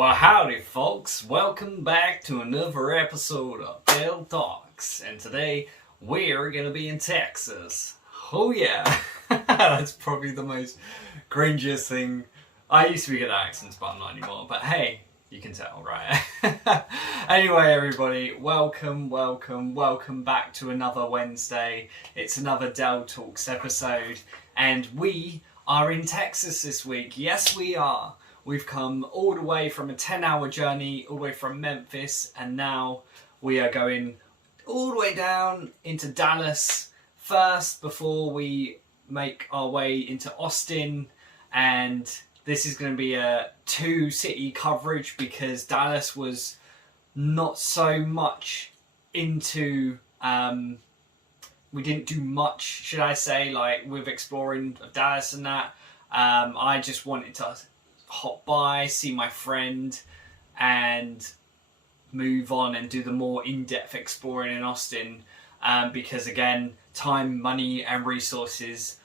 Well, howdy folks, welcome back to another episode of Dale Talks, and today we're going to be in Texas. Oh yeah, that's probably the most cringiest thing. I used to be good at accents, but I'm not anymore, but hey, you can tell, right? Anyway everybody, welcome back to another Wednesday. It's another Dale Talks episode, and we are in Texas this week. Yes we are. We've come all the way from a 10-hour journey, all the way from Memphis, and now we are going all the way down into Dallas first before we make our way into Austin. And this is going to be a two-city coverage because Dallas was not so much into... we didn't do much, should I say, like with exploring Dallas and that. I just wanted to hop by, see my friend, and move on and do the more in-depth exploring in Austin, because again, time, money and resources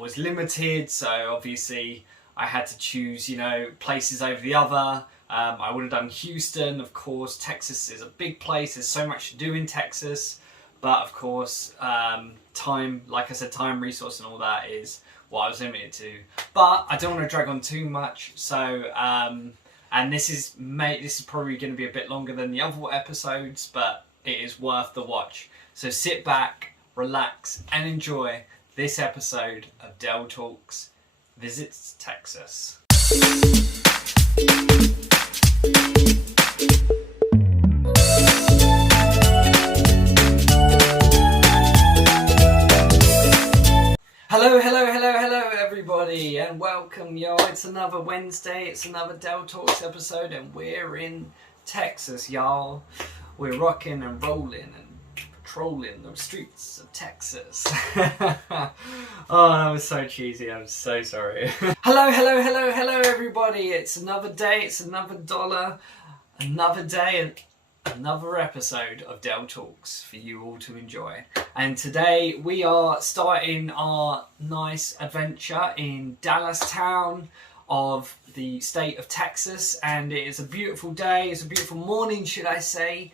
was limited, so obviously I had to choose, you know, places over the other. I would have done Houston, of course. Texas is a big place, there's so much to do in Texas, but of course time, like I said, time, resource and all that is what I was limited to. But I don't want to drag on too much, so and this is probably going to be a bit longer than the other episodes, but it is worth the watch. So sit back, relax and enjoy this episode of Dale Talks Visits Texas. Hello everybody, and welcome y'all. It's another Wednesday, it's another Dale Talks episode, and we're in Texas, y'all. We're rocking and rolling and patrolling the streets of Texas. Oh, that was so cheesy, I'm so sorry. Hello everybody. It's another day, it's another dollar, another day, and another episode of Dale Talks for you all to enjoy. And today we are starting our nice adventure in Dallas town of the state of Texas, and it is a beautiful day, it's a beautiful morning should I say,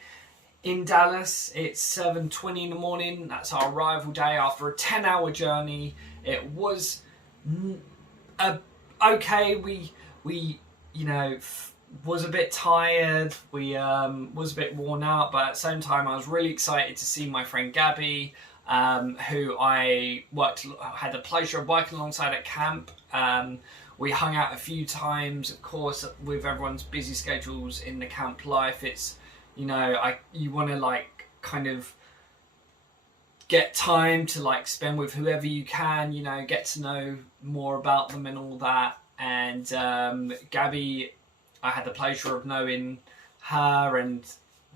in Dallas. It's 7:20 in the morning, that's our arrival day after a 10-hour journey. It was okay, we you know, was a bit tired, we was a bit worn out, but at the same time I was really excited to see my friend Gabby, who I had the pleasure of working alongside at camp. We hung out a few times, of course, with everyone's busy schedules in the camp life. It's, you know, you want to like kind of get time to like spend with whoever you can, you know, get to know more about them and all that. And Gabby, I had the pleasure of knowing her and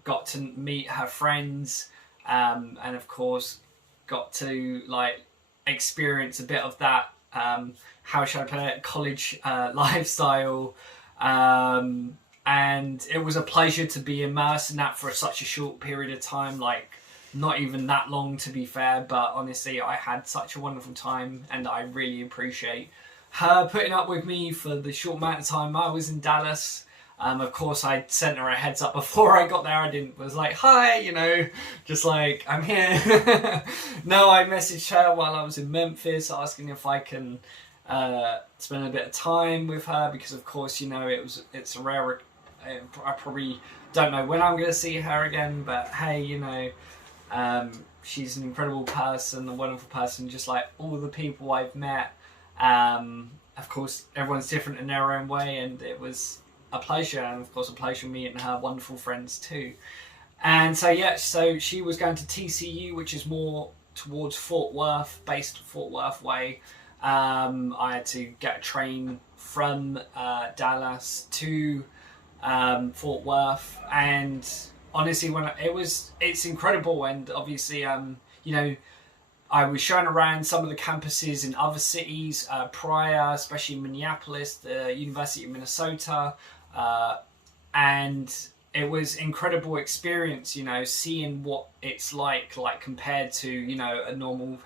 got to meet her friends, and of course got to like experience a bit of that, how should I put it, college lifestyle, and it was a pleasure to be immersed in that for such a short period of time, like not even that long to be fair, but honestly I had such a wonderful time, and I really appreciate her putting up with me for the short amount of time I was in Dallas. Of course, I sent her a heads up before I got there. Was like, hi, you know, just like, I'm here. No, I messaged her while I was in Memphis asking if I can spend a bit of time with her because, of course, you know, it's a rare... I probably don't know when I'm going to see her again, but hey, you know, she's an incredible person, a wonderful person, just like all the people I've met. Of course, everyone's different in their own way, and it was a pleasure, and of course a pleasure meeting her wonderful friends too. And so yeah, so she was going to TCU, which is more towards Fort Worth, based Fort Worth way. I had to get a train from Dallas to Fort Worth, and honestly it's incredible. And obviously you know, I was shown around some of the campuses in other cities prior, especially Minneapolis, the University of Minnesota, and it was incredible experience, you know, seeing what it's like compared to, you know, a normal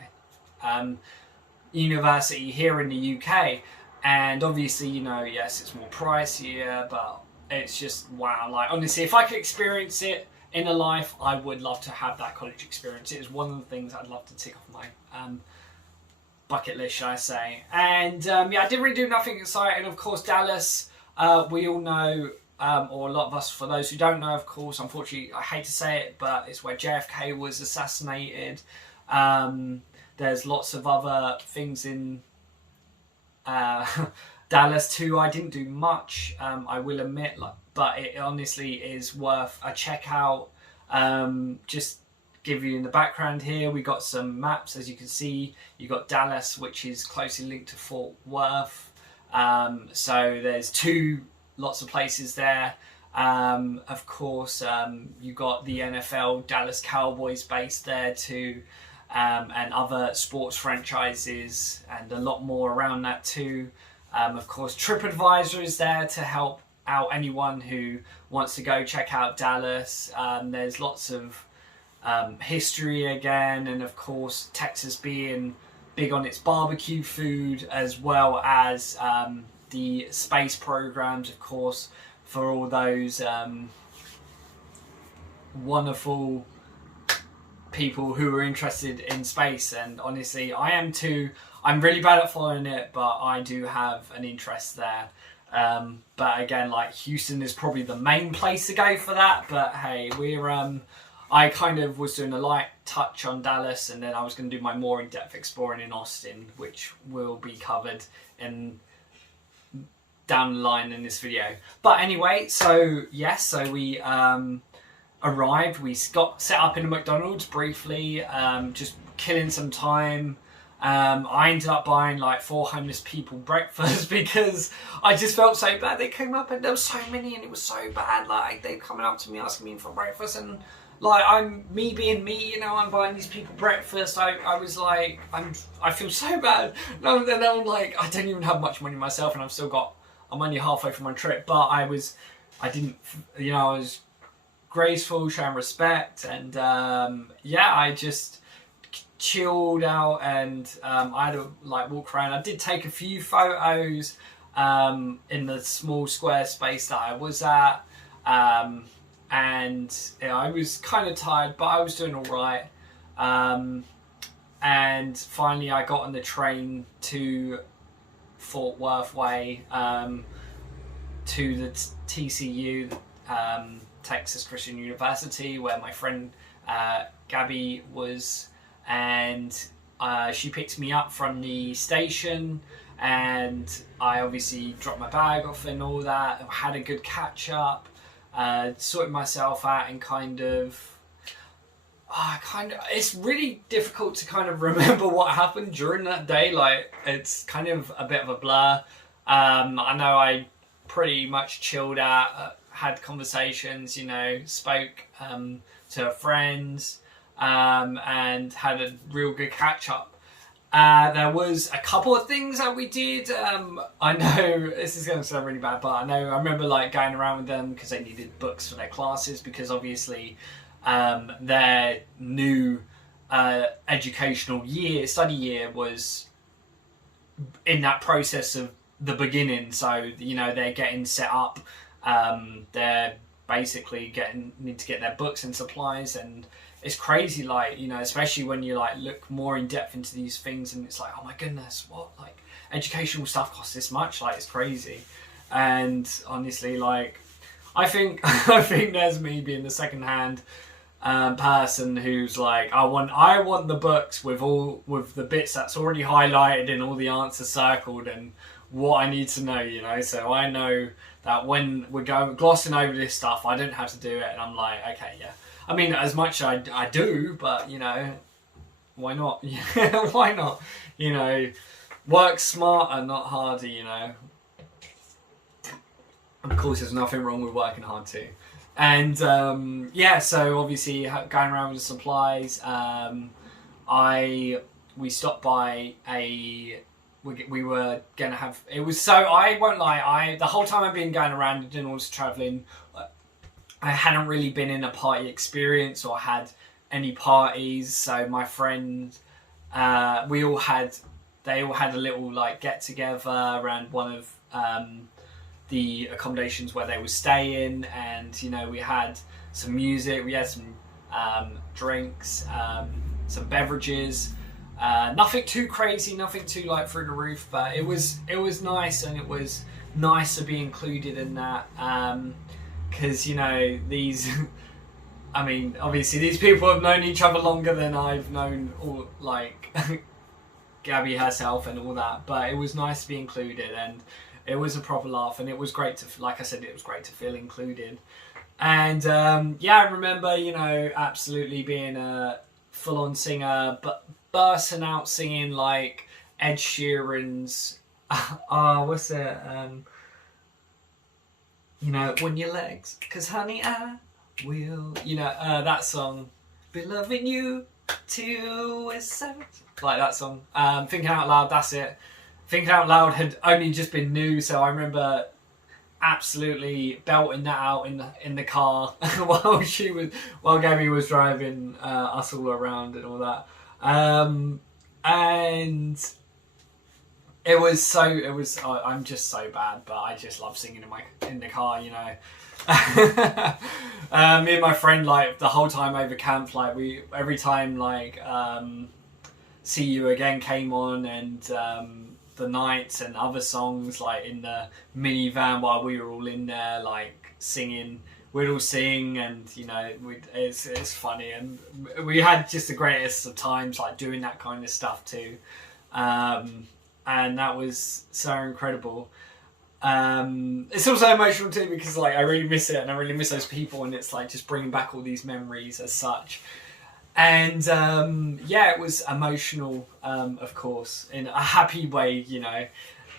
university here in the UK. And obviously, you know, yes, it's more pricier, but it's just wow. Like honestly, if I could experience it in a life, I would love to have that college experience. It is one of the things I'd love to tick off my bucket list, shall I say. And yeah, I didn't really do nothing exciting. Of course, Dallas, we all know, or a lot of us, for those who don't know, of course, unfortunately, I hate to say it, but it's where JFK was assassinated. There's lots of other things in Dallas too. I didn't do much, I will admit, but it honestly is worth a check out. Just give you in the background here, we got some maps. As you can see, you got Dallas, which is closely linked to Fort Worth. So there's lots of places there. Of course, you got the NFL Dallas Cowboys based there too, and other sports franchises and a lot more around that too. Of course, TripAdvisor is there to help out anyone who wants to go check out Dallas. There's lots of history again, and of course Texas being big on its barbecue food, as well as the space programs, of course, for all those wonderful people who are interested in space. And honestly, I am too. I'm really bad at following it, but I do have an interest there. But again, like Houston is probably the main place to go for that. But hey, I kind of was doing a light touch on Dallas, and then I was going to do my more in-depth exploring in Austin, which will be covered down the line in this video. But anyway, so yes, so we arrived. We got set up in a McDonald's briefly, just killing some time. I ended up buying like 4 homeless people breakfast because I just felt so bad. They came up and there was so many and it was so bad. Like they coming up to me asking me for breakfast, and like I'm me being me, you know, I'm buying these people breakfast. I was like, I feel so bad. No, then I'm like, I don't even have much money myself, and I'm only halfway from my trip. But I was graceful, showing respect, and yeah, I just chilled out, and I had to like walk around. I did take a few photos in the small square space that I was at, and yeah, I was kind of tired, but I was doing all right. And finally, I got on the train to Fort Worth Way, to the TCU, Texas Christian University, where my friend Gabby was, and she picked me up from the station, and I obviously dropped my bag off and all that. I had a good catch up, sorted myself out, and it's really difficult to kind of remember what happened during that day. Like it's kind of a bit of a blur. I know I pretty much chilled out, had conversations, you know, spoke to friends, and had a real good catch up. There was a couple of things that we did. I know this is going to sound really bad, but I remember like going around with them because they needed books for their classes, because obviously their new educational study year was in that process of the beginning. So, you know, they're getting set up. They're basically need to get their books and supplies, and it's crazy, like, you know, especially when you like look more in depth into these things, and it's like, oh my goodness, what, like, educational stuff costs this much? Like, it's crazy. And honestly, like, I think there's me being the second-hand person who's like, I want the books with the bits that's already highlighted and all the answers circled and what I need to know, you know. So I know that when we're glossing over this stuff, I don't have to do it, and I'm like, okay, yeah. I mean, as much as I do, but, you know, why not? Why not? You know, work smarter, not harder, you know. Of course, there's nothing wrong with working hard too. And, yeah, so obviously going around with the supplies, we stopped by we were going to have, it was so, I won't lie, the whole time I've been going around and doing all this travelling, I hadn't really been in a party experience or had any parties. So my friend, they all had a little like get together around one of the accommodations where they were staying, and you know, we had some music, we had some drinks, some beverages. Nothing too crazy, nothing too like through the roof, but it was nice, and it was nice to be included in that, because you know, these I mean, obviously these people have known each other longer than I've known all, like Gabby herself and all that, but it was nice to be included, and it was a proper laugh, and it was great to, like I said, it was great to feel included. And yeah, I remember, you know, absolutely being a full-on singer, but bursting out singing like Ed Sheeran's what's it, you know, when your legs, 'cause honey I will, you know, that song, be loving you till we're 70, like that song. Thinking Out Loud, that's it. Thinking Out Loud had only just been new, so I remember absolutely belting that out in the car while Gabby was driving us all around and all that. And I'm just so bad, but I just love singing in the car, you know. Me and my friend, like the whole time over camp, like every time like See You Again came on, and The Nights and other songs, like in the minivan while we were all in there like singing, we'd all sing, and you know, it's funny, and we had just the greatest of times like doing that kind of stuff too, and that was so incredible. It's also emotional too, because like I really miss it, and I really miss those people, and it's like just bringing back all these memories as such. And yeah, it was emotional, of course, in a happy way, you know.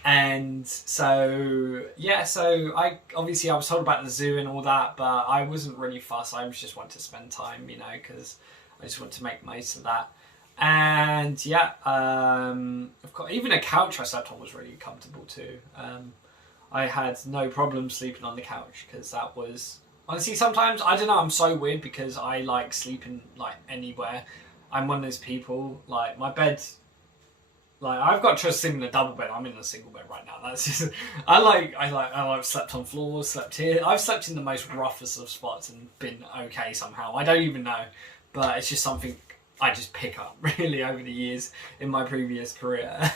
And so yeah, so I was told about the zoo and all that, but I wasn't really fussed. I just wanted to spend time, you know, because I just wanted to make most of that. And yeah, of course, even a couch I slept on was really comfortable too. I had no problem sleeping on the couch, because that was, honestly, sometimes, I don't know, I'm so weird because I like sleeping like anywhere. I'm one of those people, like my bed, like I've got to sleep in a double bed. I'm in a single bed right now. That's just, I've slept on floors, slept here. I've slept in the most roughest of spots and been okay somehow. I don't even know, but it's just something I just pick up really over the years in my previous career.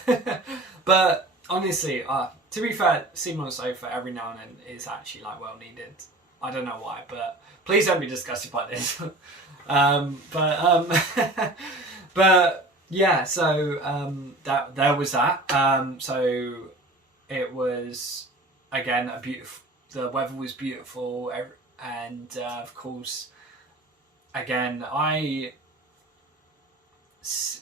But honestly, to be fair, sleeping on the sofa every now and then is actually like well needed. I don't know why, but please don't be disgusted by this. But yeah, so that there was that. So it was again a beautiful. The weather was beautiful, and of course, again,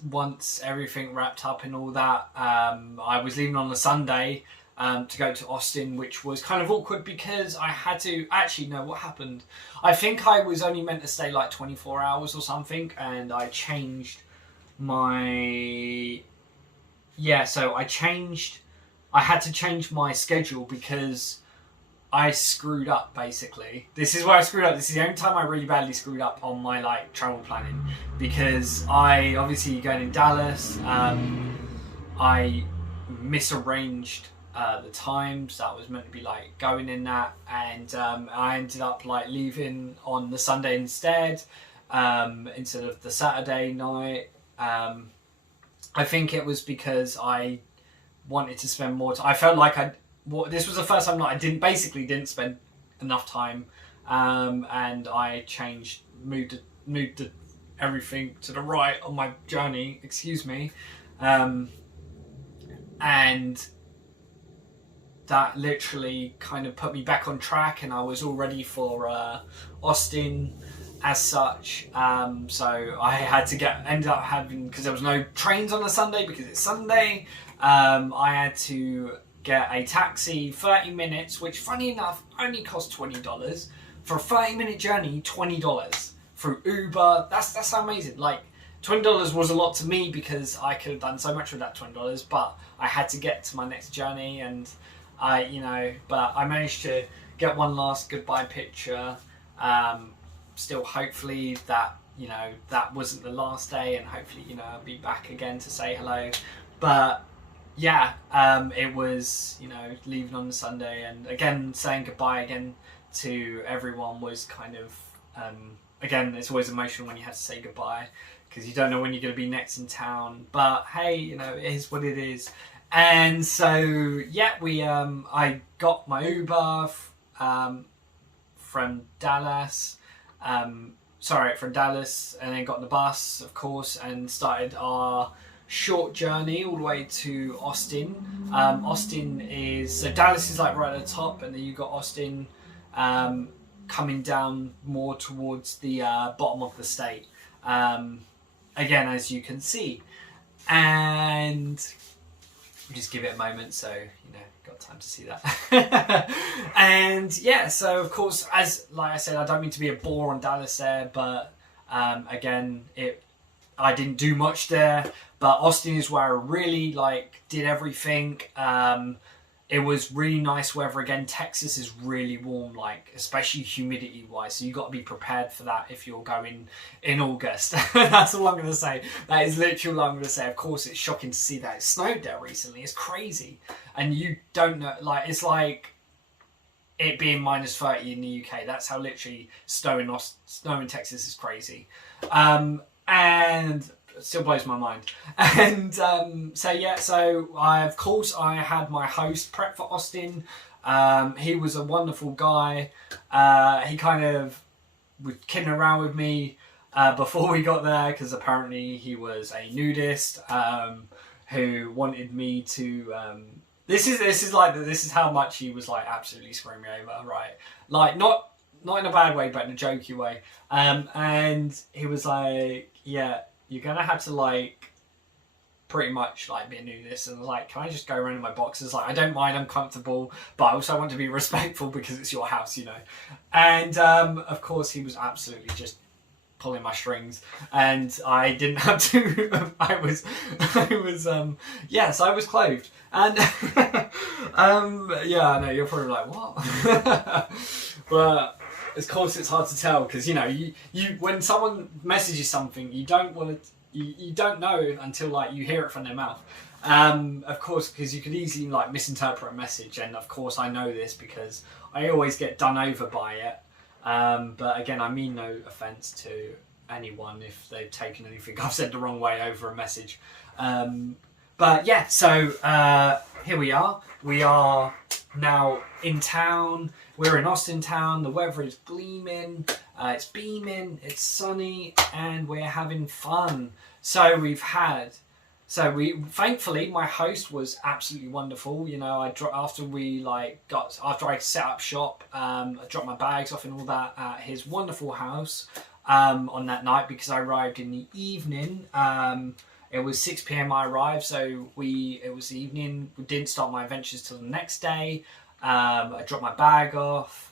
once everything wrapped up and all that, I was leaving on a Sunday. To go to Austin, which was kind of awkward because I had to, actually no, what happened? I think I was only meant to stay like 24 hours or something, and I changed my, yeah, so I had to change my schedule because I screwed up, basically. This is where I screwed up. This is the only time I really badly screwed up on my like travel planning, because I, obviously going in Dallas, I misarranged the times that was meant to be like going in that, and I ended up like leaving on the Sunday instead of the Saturday night. I think it was because I wanted to spend more time. I felt like this was the first time that I didn't spend enough time, and I moved everything to the right on my journey, excuse me, and that literally kind of put me back on track, and I was all ready for Austin as such. So I had to ended up having, because there was no trains on a Sunday because it's Sunday, I had to get a taxi 30 minutes, which funny enough only cost $20 for a 30-minute journey. $20 through Uber. That's amazing. Like $20 was a lot to me because I could have done so much with that $20, but I had to get to my next journey, and but I managed to get one last goodbye picture. Still, hopefully that wasn't the last day, and hopefully I'll be back again to say hello. But yeah, it was, you know, leaving on the Sunday, and again saying goodbye again to everyone was kind of, again, it's always emotional when you have to say goodbye because you don't know when you're going to be next in town. But hey, you know, it is what it is. And so yeah, I got my Uber from Dallas. From Dallas, and then got the bus, of course, and started our short journey all the way to Austin. So Dallas is like right at the top, and then you got Austin coming down more towards the bottom of the state. Again, as you can see, and just give it a moment so you know got time to see that. And yeah, so of course, as like I said, I don't mean to be a bore on Dallas there, but again, I didn't do much there, but Austin is where I really like did everything. It was really nice weather. Again, Texas is really warm, like especially humidity wise, so you got to be prepared for that if you're going in August. That's all I'm going to say. That is literally all I'm going to say. Of course, it's shocking to see that it snowed there recently. It's crazy, and you don't know, like it's like it being -30 in the UK. That's how literally snow in Texas is crazy, and it still blows my mind. And so I had my host prep for Austin. He was a wonderful guy. He kind of was kidding around with me before we got there because apparently he was a nudist who wanted me to. This is how much he was like absolutely screwing me over, right? Like not in a bad way, but in a jokey way. And he was like, yeah, you're gonna have to like pretty much like be a nudist. And I was like, can I just go around in my boxers? Like, I don't mind, I'm comfortable, but I also want to be respectful because it's your house, you know. And of course he was absolutely just pulling my strings, and I didn't have to. I was clothed, and yeah, I know you're probably like, what? But of course it's hard to tell because you know you when someone messages something you don't want to you don't know until like you hear it from their mouth. Of course, because you could easily like misinterpret a message, and of course I know this because I always get done over by it. But again, I mean no offense to anyone if they've taken anything I've said the wrong way over a message. But yeah, so here we are. We are now in town. We're in Austin town. The weather is gleaming. It's beaming. It's sunny, and we're having fun. So thankfully my host was absolutely wonderful. You know, after I set up shop, I dropped my bags off and all that at his wonderful house on that night because I arrived in the evening. It was 6 p.m. I arrived, so it was the evening. We didn't start my adventures till the next day. I dropped my bag off,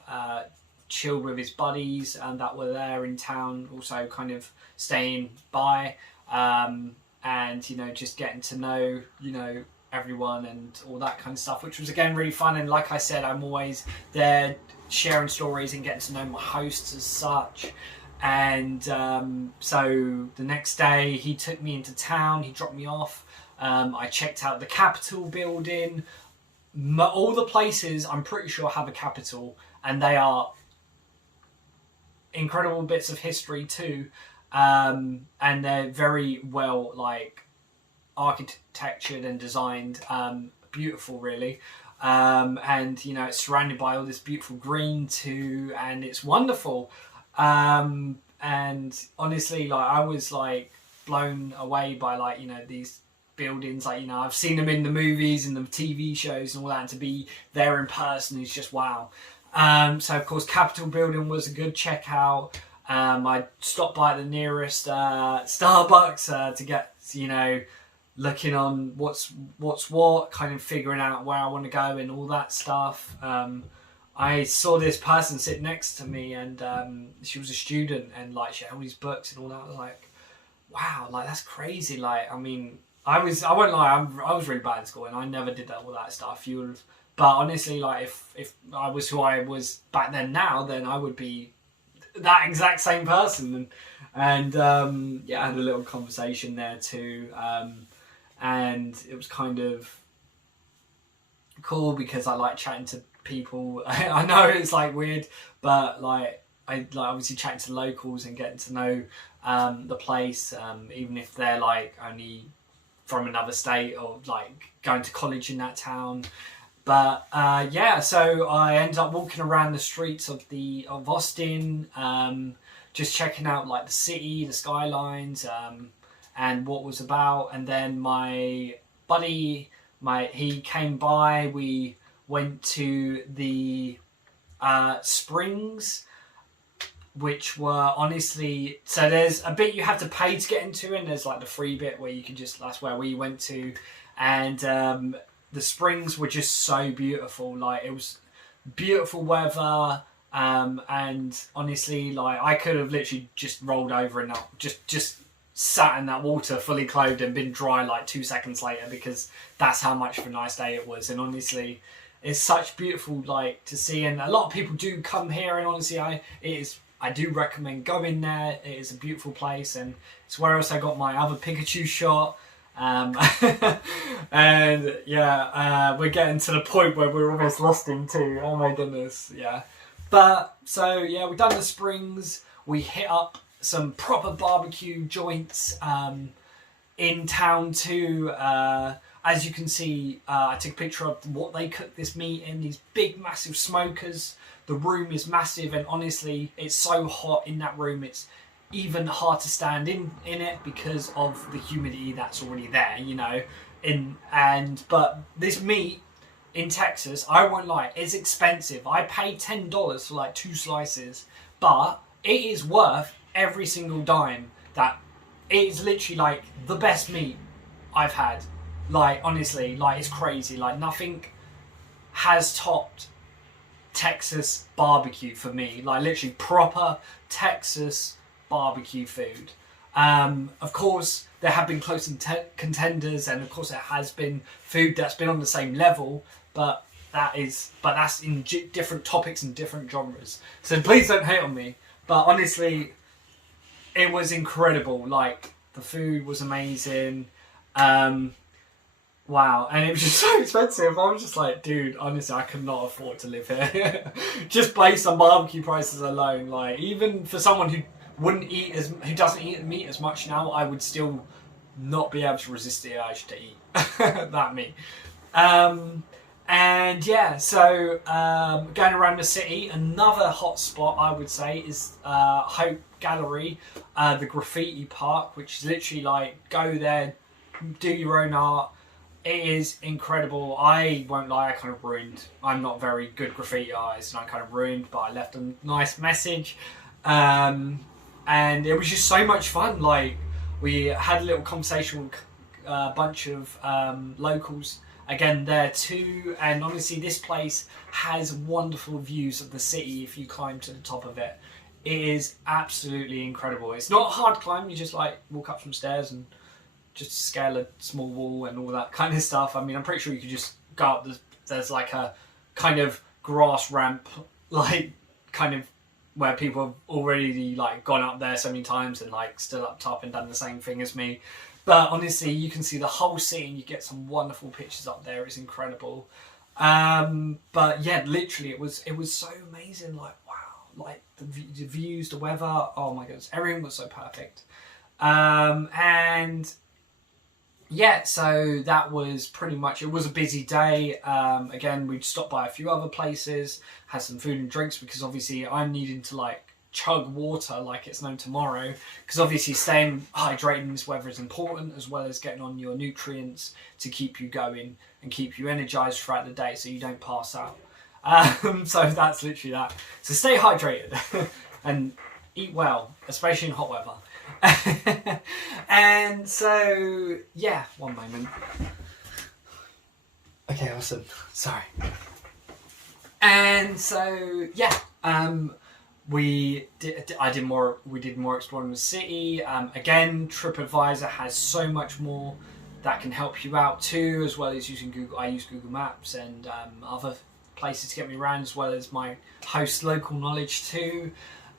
chilled with his buddies that were there in town, also kind of staying by, and you know, just getting to know, you know, everyone and all that kind of stuff, which was again really fun. And like I said, I'm always there sharing stories and getting to know my hosts as such. And so the next day he took me into town, he dropped me off. I checked out the Capitol building. All the places I'm pretty sure have a Capitol, and they are incredible bits of history too. And they're very well like architectured and designed, beautiful really. And you know, it's surrounded by all this beautiful green too, and it's wonderful. And honestly, like I was like blown away by like, you know, these buildings. Like, you know, I've seen them in the movies and the TV shows and all that, and to be there in person is just wow. So of course Capitol building was a good checkout. I stopped by the nearest Starbucks to get, you know, looking on what's what, kind of figuring out where I want to go and all that stuff. I saw this person sit next to me, and she was a student, and like she had all these books and all that. I was like, wow, like that's crazy. Like, I mean, I won't lie, I was really bad at school, and I never did all that stuff. But honestly, like if I was who I was back then now, then I would be that exact same person. And yeah, I had a little conversation there too, and it was kind of cool because I like chatting to people. I know it's like weird, but like I like obviously chatting to locals and getting to know the place, even if they're like only from another state or like going to college in that town. But yeah, so I ended up walking around the streets of Austin, just checking out like the city, the skylines, and what was about. And then my buddy, he came by. We went to the springs, which were honestly, so there's a bit you have to pay to get into, and there's like the free bit where you can just, that's where we went to. And the springs were just so beautiful. Like, it was beautiful weather, and honestly, like, I could have literally just rolled over and just sat in that water fully clothed and been dry like 2 seconds later, because that's how much of a nice day it was. And honestly, it's such beautiful, like, to see, and a lot of people do come here, and honestly, I do recommend going there. It is a beautiful place, and it's where else I got my other Pikachu shot. And yeah, we're getting to the point where we're almost lost him too. Oh my goodness, yeah. But so yeah, we've done the springs. We hit up some proper barbecue joints in town too. As you can see, I took a picture of what they cook this meat in. These big, massive smokers. The room is massive, and honestly, it's so hot in that room. It's even hard to stand in it because of the humidity that's already there, you know. But this meat in Texas, I won't lie, it's expensive. I paid $10 for like 2 slices, but it is worth every single dime. That it is literally like the best meat I've had. Like, honestly, like, it's crazy. Like, nothing has topped Texas barbecue for me. Like, literally proper Texas barbecue food. Of course, there have been close contenders, and of course, there has been food that's been on the same level, but that's in different topics and different genres. So please don't hate on me. But honestly, it was incredible. Like, the food was amazing. Wow, and it was just so expensive. I was just like, dude, honestly, I could not afford to live here. Just based on barbecue prices alone. Like, even for someone who doesn't eat meat as much now, I would still not be able to resist the urge to eat that meat. And yeah, so going around the city, another hot spot I would say is Hope Gallery, the graffiti park, which is literally like, go there, do your own art. It is incredible. I won't lie, I kind of ruined. I'm not very good graffiti artist, and I kind of ruined, but I left a nice message. And it was just so much fun. Like, we had a little conversation with a bunch of locals again there too. And honestly, this place has wonderful views of the city if you climb to the top of it. It is absolutely incredible. It's not a hard climb. You just like walk up some stairs and just scale a small wall and all that kind of stuff. I mean, I'm pretty sure you could just go up. There's like a kind of grass ramp, like kind of where people have already like gone up there so many times and like stood up top and done the same thing as me. But honestly, you can see the whole city and you get some wonderful pictures up there. It's incredible. But yeah, literally, it was so amazing. Like, wow, like the views, the weather. Oh my goodness, everything was so perfect. And yeah, so that was pretty much, it was a busy day. Again, we'd stopped by a few other places, had some food and drinks, because obviously I'm needing to like chug water like it's no tomorrow, because obviously staying hydrated in this weather is important, as well as getting on your nutrients to keep you going and keep you energized throughout the day so you don't pass out. So that's literally that. So stay hydrated and eat well, especially in hot weather. And so yeah, one moment. Okay, awesome. Sorry. And so yeah, we did more exploring the city. Again, TripAdvisor has so much more that can help you out too, as well as using Google. I use Google Maps and other places to get me around, as well as my host local knowledge too.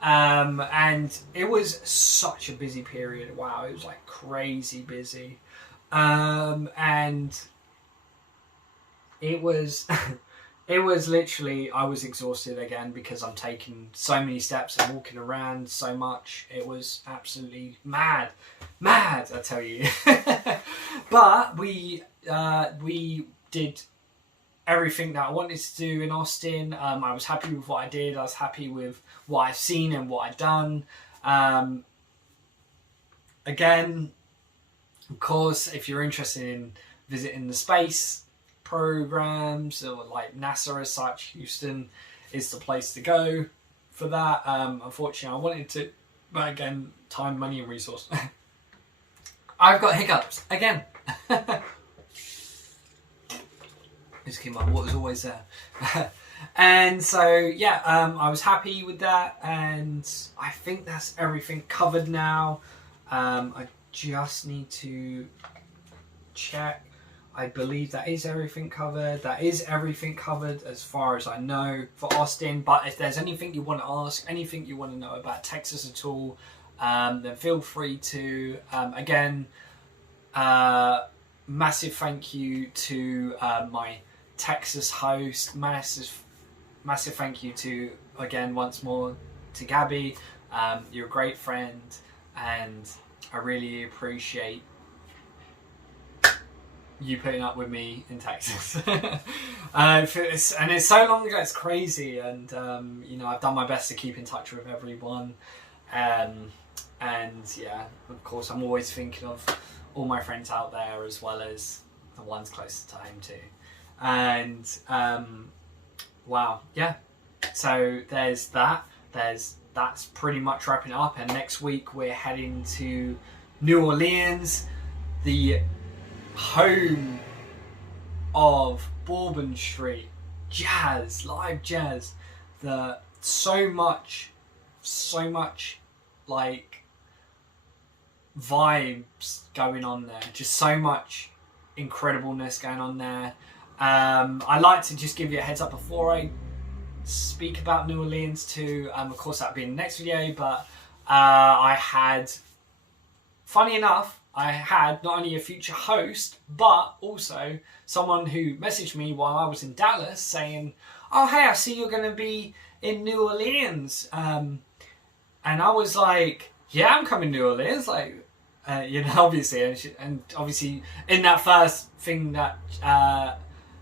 And it was such a busy period. Wow, it was like crazy busy. And it was it was literally, I was exhausted again because I'm taking so many steps and walking around so much. It was absolutely mad, I tell you. But we did everything that I wanted to do in Austin. I was happy with what I did. I was happy with what I've seen and what I've done. Again, of course, if you're interested in visiting the space programs or like NASA as such, Houston is the place to go for that. Unfortunately, I wanted to, but again, time, money, and resource. I've got hiccups again. Just keep my water's always there. And so yeah, I was happy with that, and I think that's everything covered now. I just need to check. I believe that is everything covered. That is everything covered as far as I know for Austin. But if there's anything you want to ask, anything you want to know about Texas at all, then feel free to. Again, massive thank you to my Texas host. Massive thank you to, again, once more, to Gabby. You're a great friend, and I really appreciate you putting up with me in Texas. And it's so long ago, it's crazy, and you know, I've done my best to keep in touch with everyone, and yeah, of course I'm always thinking of all my friends out there as well as the ones closest to home too. And wow, yeah, so there's that. That's pretty much wrapping it up, and next week we're heading to New Orleans, the home of Bourbon Street jazz, live jazz. So much like vibes going on there, just so much incredibleness going on there. I like to just give you a heads up before I speak about New Orleans too. Of course that'll be in the next video, but funny enough, I had not only a future host, but also someone who messaged me while I was in Dallas saying, "Oh, hey, I see you're going to be in New Orleans." And I was like, "Yeah, I'm coming to New Orleans." Like, you know, obviously, and obviously in that first thing that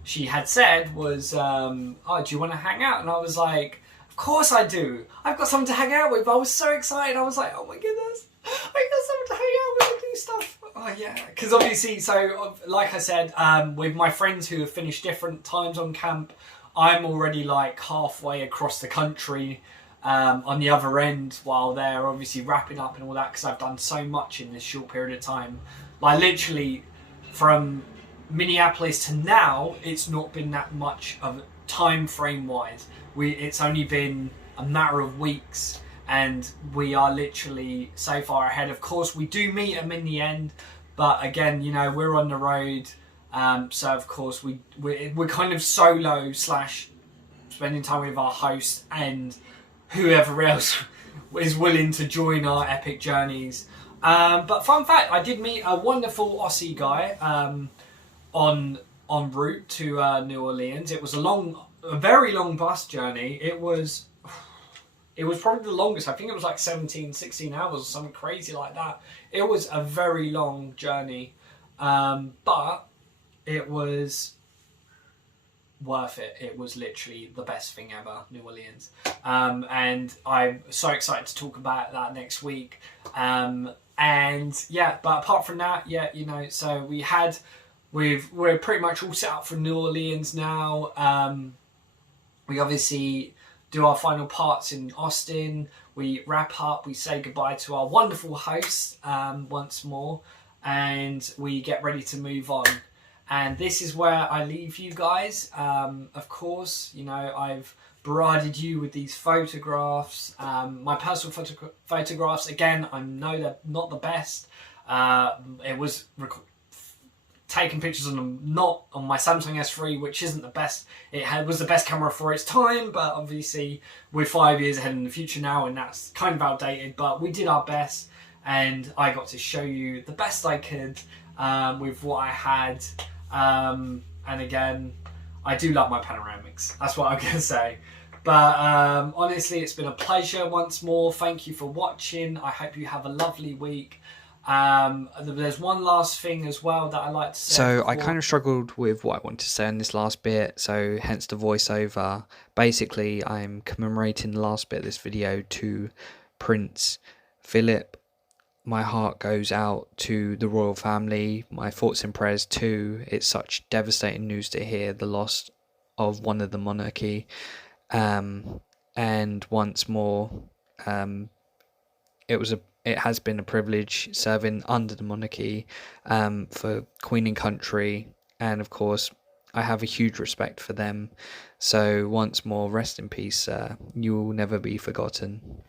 she had said was, "Oh, do you want to hang out?" And I was like, "Of course I do. I've got someone to hang out with." I was so excited. I was like, "Oh my goodness, I got someone to hang out with and do stuff." Oh yeah, because obviously, so like I said, with my friends who have finished different times on camp, I'm already like halfway across the country on the other end, while they're obviously wrapping up and all that, because I've done so much in this short period of time. Like literally from Minneapolis to now, it's not been that much of a time frame wise. It's only been a matter of weeks, and we are literally so far ahead. Of course, we do meet them in the end, but again, you know, we're on the road, so of course we're kind of solo / spending time with our host and whoever else is willing to join our epic journeys. But fun fact, I did meet a wonderful Aussie guy en route to New Orleans. It was a very long bus journey. It was probably the longest. I think it was like 16 hours or something crazy like that. It was a very long journey, but it was worth it. It was literally the best thing ever, New Orleans. And I'm so excited to talk about that next week. And yeah, but apart from that, yeah, you know, so we're pretty much all set up for New Orleans now. We obviously do our final parts in Austin. We wrap up, we say goodbye to our wonderful hosts once more, and we get ready to move on. And this is where I leave you guys. Of course, you know, I've barraged you with these photographs. My personal photographs, again, I know they're not the best. It was taking pictures on them, not on my Samsung S3, which isn't the best. Was the best camera for its time, but obviously we're 5 years ahead in the future now, and that's kind of outdated, but we did our best, and I got to show you the best I could with what I had. And again, I do love my panoramics. That's what I'm going to say. But honestly, it's been a pleasure once more. Thank you for watching. I hope you have a lovely week. There's one last thing as well that I like to say. So before. I kind of struggled with what I wanted to say in this last bit, so hence the voiceover. Basically, I'm commemorating the last bit of this video to Prince Phillip. My heart goes out to the royal family. My thoughts and prayers too. It's such devastating news to hear the loss of one of the monarchy. And once more, it has been a privilege serving under the monarchy, for Queen and country, and of course I have a huge respect for them. So once more, rest in peace, sir. You will never be forgotten.